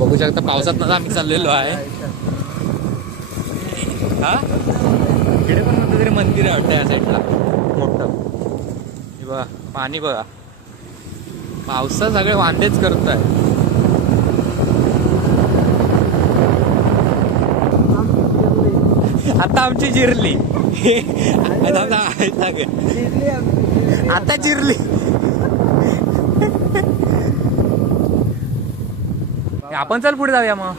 बघू शकता पावसात आम्ही चाललेलो आहे. हा? इकडे पण कोणतं तरी मंदिर आहे वाटतं या साईडला मोठं. बघा पाणी बघा. पावसात सगळे वांदेच करताय आता आमची जिरली. आता आमचा- आता- आता जिरली. आपण चल पुढे जाऊया मग.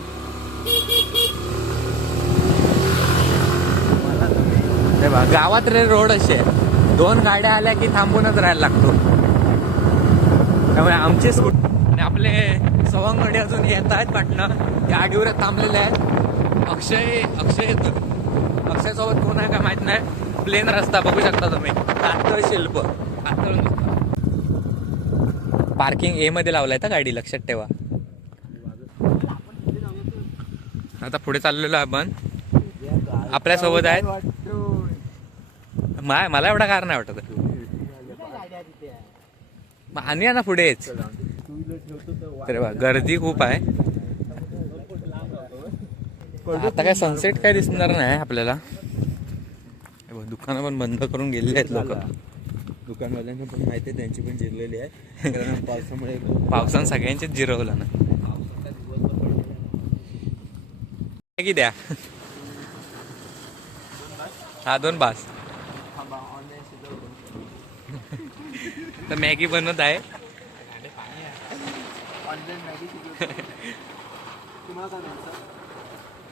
गावात रे रोड असे आहे. दोन गाड्या आल्या की थांबूनच राहायला लागतो. त्यामुळे आमचे स्कूट आणि आपले सवंगडे अजून येत आहेत पाटणं त्या आडीवर थांबलेले आहेत. अक्षय अक्षय येतो. अक्षय सोबत कोण आहे का माहीत नाही. प्लेन रस्ता बघू शकता तुम्ही. कातळ शिल्प. पातळ पार्किंग ए मध्ये लावलाय तर गाडी लक्षात ठेवा. आता पुढे चाललेलो आपण. आपल्यासोबत आहेत. मा- मला एवढा कार नाही वाटत. आणूया ना पुढेच तर बघा, गर्दी खूप आहे. आता काय सनसेट काय दिसणार नाही आपल्याला. दुकानं पण बंद करून गेलेली आहेत लोक. दुकानवाल्यांना पण माहिती आहे त्यांची पण जिरलेली आहे. कारण पावसामुळे पावसानं सगळ्यांचेच जिरवलं ना. किती द्या हा दोन बास तर मॅगी बनवत आहे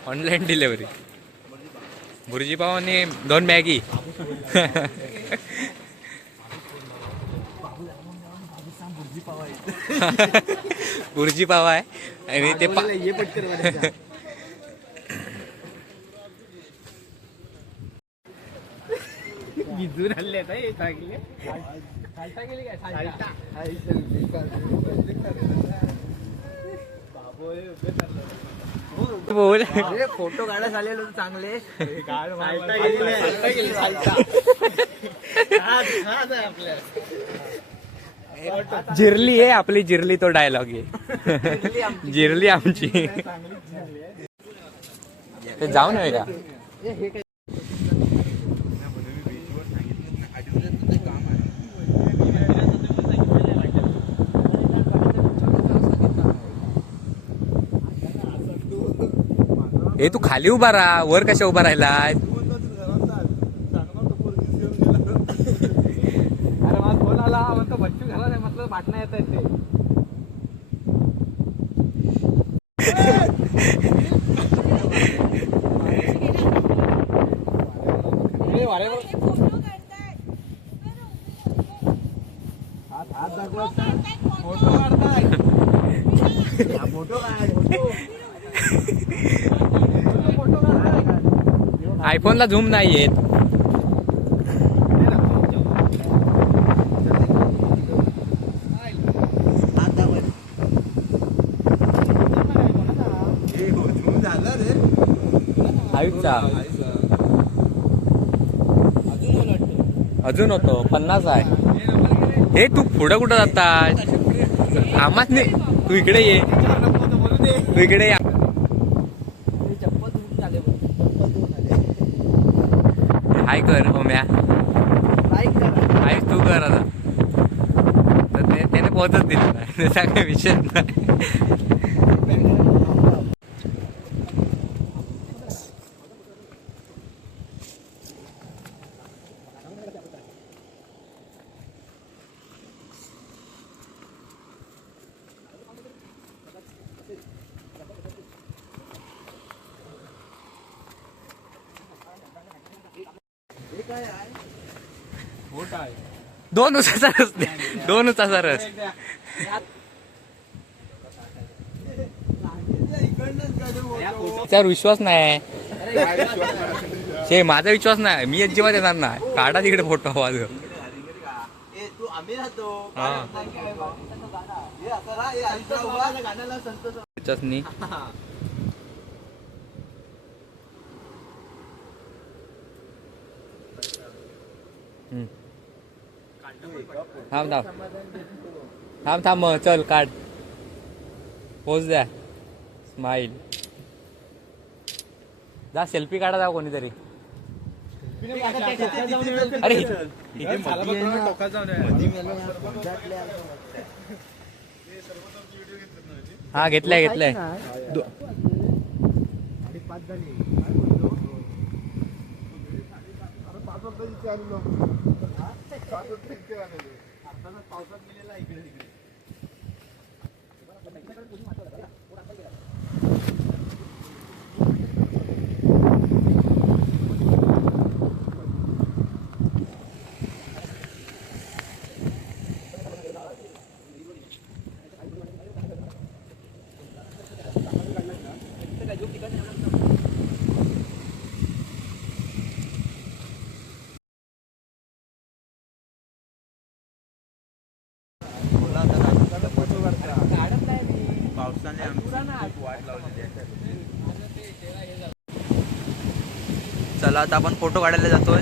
ऑनलाईन डिलेवरी भुर्जी पाव आणि दोन मॅगी भुर्जी पाव आहे आणि ते पा ये पटकन भिजून आणले काय चांगले. बोल. फोटो काढायला आलेलो चांगले. जिरली आहे आपली जिरली तो डायलॉग आहे. जिरली आमची. ते जाऊ नये का हे तू खाली उभा राहा. वर कशा उभा राहिला अरे माझा फोन आला. म्हणतो बच्चू घाला नाही म्हटलं बाटणं येत आहेत ते ए, वारे वर. हात- हात दाखवा. फोटो काढताय हा, फोटो काढ फोटो. फोटो काढताय आयफोनला झूम नाही येत. अजून होतो पन्नास आहे. हे तू पुढं कुठं जाता आम्हाच नाही तू इकडे ये. तू इकडे या हाय कर ओम्या. हाय तू कर आता. तर ते त्याने पोहोचच दिलं नाही. त्याचा काही विषय नाही. दोन उसाचा रस द्या दोन उसाचा रस. त्यावर विश्वास नाही. शे माझा विश्वास नाही. मी अजिबात येणार नाही. काढा तिकडे फोटो हा हे हे. त्याच्याच नी हम्म. थांब थांब. थांब थांब चल काढ. पोच द्या. स्माईल जा सेल्फी काढा जा कोणीतरी. अरे हा घेतलाय घेतलाय. पावसाने चला आता आपण फोटो काढायला जातोय.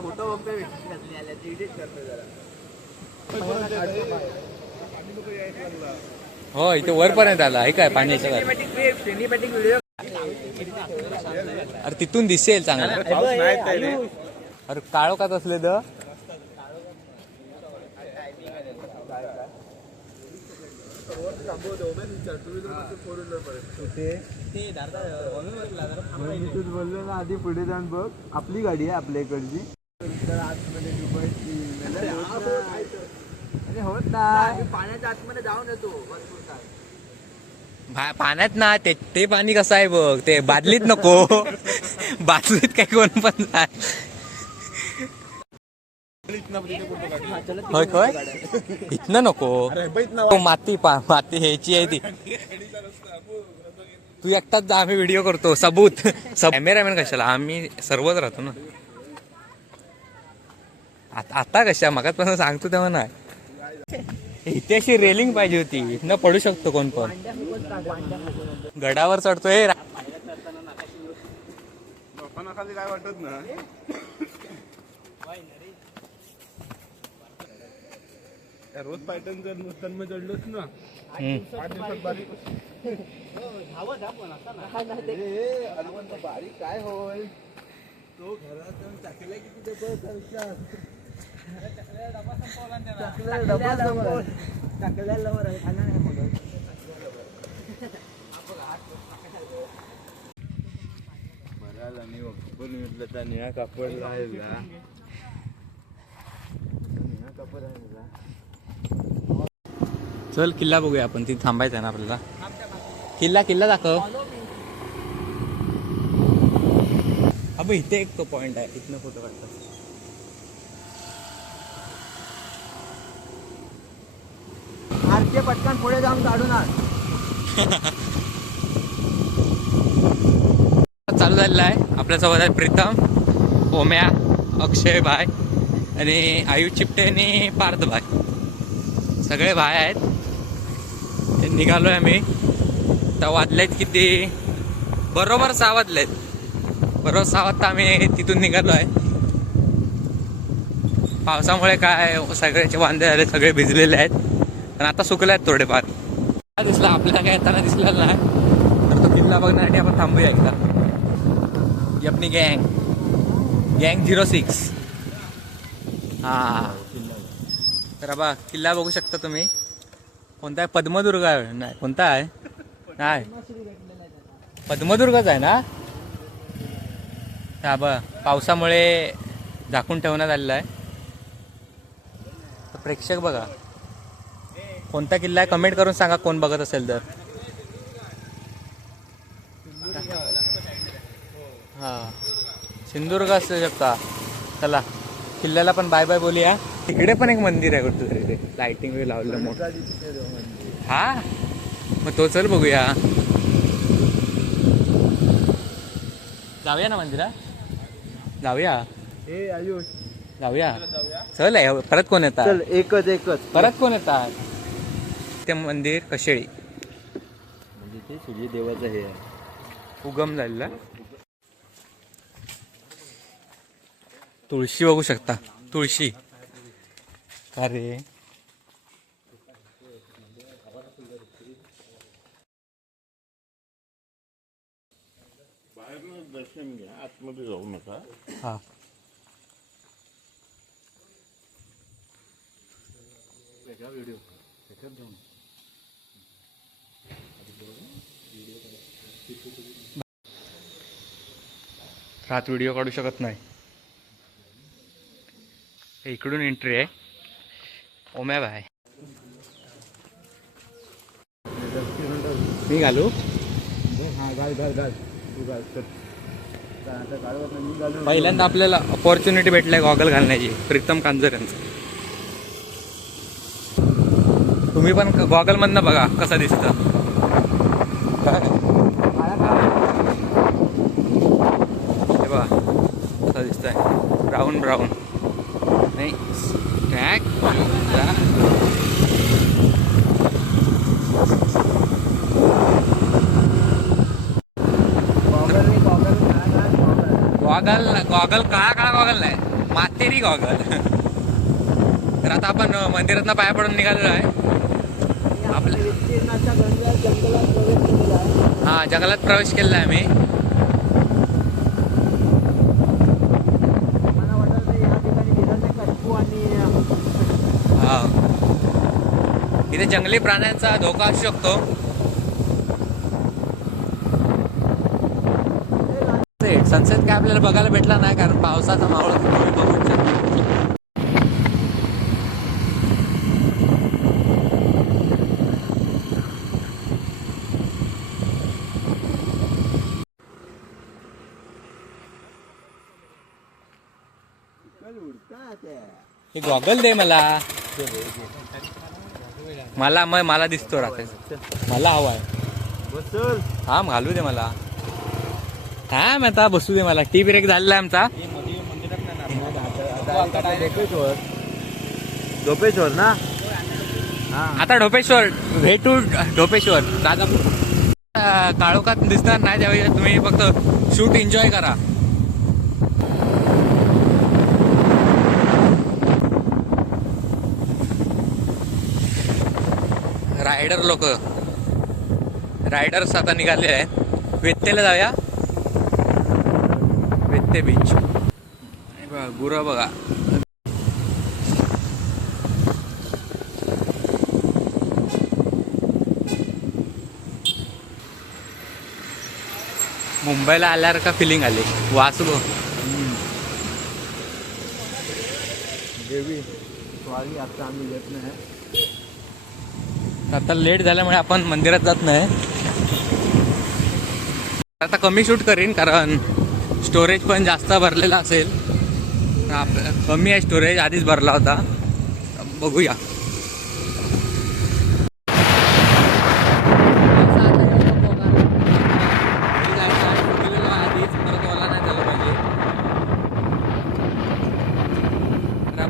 फोटो हो इथे वरपर्यंत आला. आहे काय पाण्याच्या अरे तिथून दिसेल चांगलं. अरे काळो का असले तर? बोललो ना आधी पुढे जाऊन बघ. आपली गाडी आहे आपल्या इकडची. तर आतमध्ये दुबईची होत ना पाण्याच्या आतमध्ये जाऊन येतो. भा- पाण्यात ना ते ते पाणी कसं आहे बघ ते बादलीत नको. बादलीत काय कोण पण होय होय. इथनं नको. माती पा माती ह्याची आहे ती. तू एकटाच जा आम्ही व्हिडिओ करतो. सबूत. कॅमेरामॅन कशाला? आम्ही सर्वच राहतो ना. आता आता कशा? मगात सांगतो तेव्हा ना इथे अशी रेलिंग पाहिजे होती. इथनं पडू शकतो कोण पण. गडावर चढतोय. काय वाटत ना? रोज पॅटर्न जर नुसतं चढलोच ना. बारीक. काय होय? तो घरात टाकल्या किती निळा कापड राहिला निळा कापड राहिला चल किल्ला बघूया आपण. तिथे थांबायचं आहे ना आपल्याला. किल्ला किल्ला दाखव. अबे इथे एक तो पॉइंट आहे. इथनं फोटो काढतात आरके पटकन पुढे जाऊन काढून आण. चालू झालेला आहे. आपल्यासोबत आहे प्रीतम ओम्या अक्षय भाई आणि आयु चिपटे आणि पार्थ भाई. सगळे भाई आहेत. ते निघालोय आम्ही. तर वाजलेत किती? बरोबर सहा वाजलेत. बरोबर सहा वाजता आम्ही तिथून निघालो आहे पावसामुळे काय सगळ्याचे वांदे झाले सगळे भिजलेले आहेत. पण आता सुकले आहेत थोडेफार दिसला? आपल्याला काय येताना दिसलेला नाही. तर तो किल्ला बघण्यासाठी आपण थांबूया एकदा. आपली गँग. गँग झिरो सिक्स. हा. तर बा किल्ला बघू शकता तुम्ही. कोणता आहे? पद्मदुर्ग आहे. नाही कोणता आहे? नाही. पद्मदुर्गच आहे ना? हा बा पावसामुळे झाकून ठेवण्यात आलेला आहे. तर प्रेक्षक बघा. कोणता किल्ला आहे? कमेंट करून सांगा कोण बघत असेल तर. हा. सिंधुदुर्ग असू शकता. चला किल्ल्याला पण बाय बाय बोलूया. तिकडे पण एक मंदिर आहे कुठं तरी ते. लाइटिंग वगैरे लावलेलं मोठं. हा? मग तो चल बघूया. जाऊया ना मंदिरात? जाऊया. ए आयुष. जाऊया. चल आहे, परत कोण येतात? चल एकच एकच. परत कोण येतात? ते मंदिर कशेळी. म्हणजे इथे सूर्यदेवाचं हे आहे. उगम झालेला. तुळशी बघू शकता. तुळशी. अरे. दर्शन घ्या. आतमध्ये जाऊ नका. हा. रात व्हिडिओ काढू शकत नाही. इकडून एंट्री आहे. ओम्या बाय मी घालू? पहिल्यांदा आपल्याला अपॉर्च्युनिटी भेटलाय गॉगल घालण्याची. प्रीतम कांजर यांचं तुम्ही पण गॉगल मधनं बघा कसं दिसतं हे बघा कसा दिसतंय ब्राऊन ब्राऊन नाही टॅग गॉगल गॉगल काळा काळा गॉगल नाही. मातेरी गॉगल तर आता आपण मंदिरातनं पाया पडून निघालेलो आहे. आपल्या हा जंगलात प्रवेश केलेला आहे आम्ही मला वाटतं ते या ठिकाणी गेलं कटकू आणि हा इथे जंगली प्राण्यांचा धोका असू शकतो. सनसेट काय आपल्याला बघायला भेटला नाही कारण पावसाचा मावळ बघू हे गॉगल दे मला. मला मग मला दिसतो राहते मला हवाय. बसल. हा घालू दे मला. हा मग आता बसू दे मला. टी ब्रेक झालेला आहे आमचा. झोपेश्वर ना? हा. आता ढोपेश्वर भेटू ढोपेश्वर अं, काळोखात दिसणार नाही त्यावेळी तुम्ही फक्त शूट एन्जॉय करा. रायडर लोक. रायडर्स आता निघाले आहेत. वेत्तेला जाऊया. वेत्ते बीच बघा गुरं बघा. मुंबईला आल्यावर का फिलिंग आली? वाचलो देवी सॉरी आता आम्ही येत नाही. आता लेट झाल्यामुळे आपण मंदिरात जात नाही. आता कमी शूट करीन कारण स्टोरेज पण जास्त भरलेला असेल. आप- कमी आहे स्टोरेज आधीच भरला होता. बघूया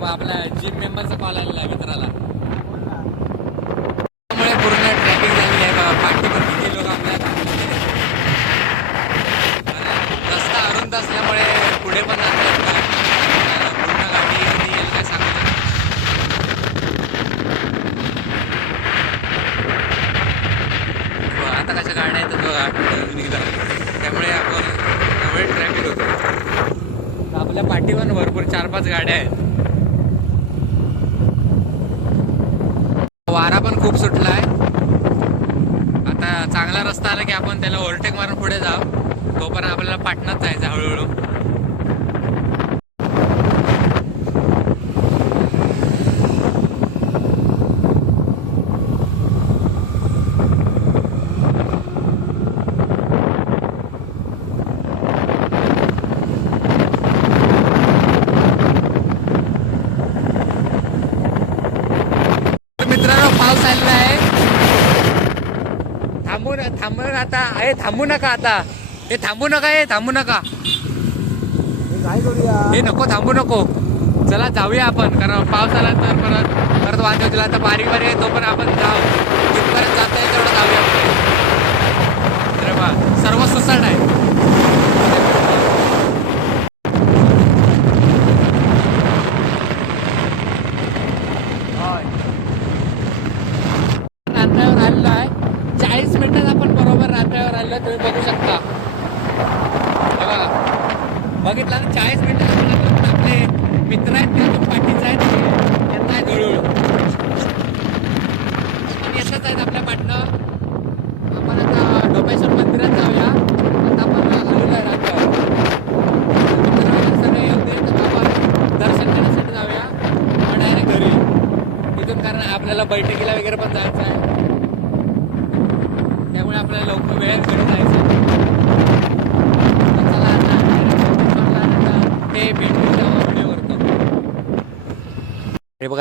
आपल्या जिम मेंबरचा कॉल आलेला आहे मित्राला त्यामुळे पूर्ण ट्रॅकिंग झालेली आहे बघा पाठी पण किती लोक आपल्या थांबलेले आहेत. कारण रस्ता अरुंद असल्यामुळे पुढे पण जाता येत नाही. कारण पूर्ण गाडी कधी येईल काय सांगता येत नाही. बघा, आता कशा गाड्या येतात बघा निघतात त्यामुळे आपण त्यामुळे ट्रॅफिक होतो तर आपल्या पाठीवर भरपूर चार पाच गाड्या आहेत वारा पण खूप सुटला आहे आता चांगला रस्ता आला की आपण त्याला ओव्हरटेक मारून पुढे जाऊ तोपर्यंत आपल्याला पाटणात जायचं हळूहळू. मित्रांनो थांबू आता. अरे थांबू नका आता. हे थांबू नका हे थांबू नका. हे नको थांबू नको. चला जाऊया आपण कारण पाऊस आला तर परत परत वाजव होतील आता बारीक बारीक आहे तो पण आपण जाऊ. जिथपर्यंत जाता येईल तेवढं जाऊया सर्व सुसाट आहे.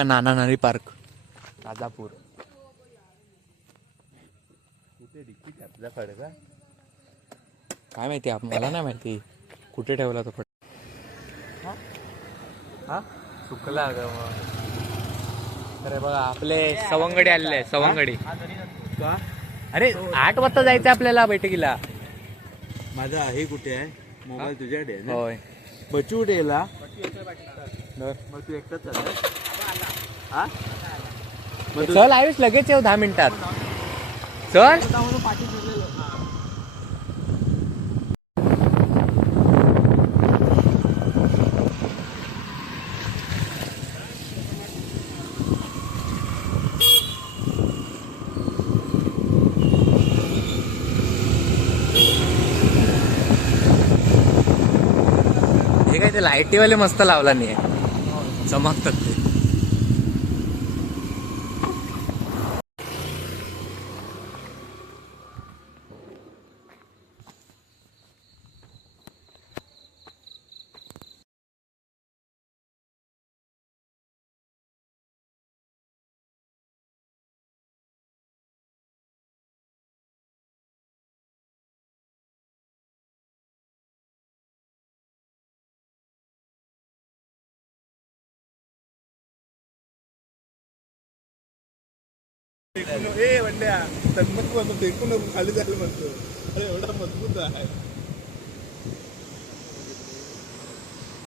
बघा नाना नारी पार्क? राजापूर. काय माहिती आप- मला नाही माहिती. कुठे ठेवला तो फट हा? चुकला ग मग. अरे बघा आपले सवंगडी आलेले सवंगडी. का? अरे आठ वाजता जायचं आपल्याला बैठकीला. माझा आहे कुठे आहे? मोबाईल तुझ्याकडे आहे ना? होय. गेला बर. मग तू एकटाच चालला हा? मग तू चल आयुष लगेच येऊ दहा मिनिटात. चल. हे काय ते लाईटीवाले मस्त लावला नाही चमकतात ते. ए वंड्या तन्मत्व म्हणतो एकूण खाली जायला म्हणतो. अरे एवढा मजबूत आहे.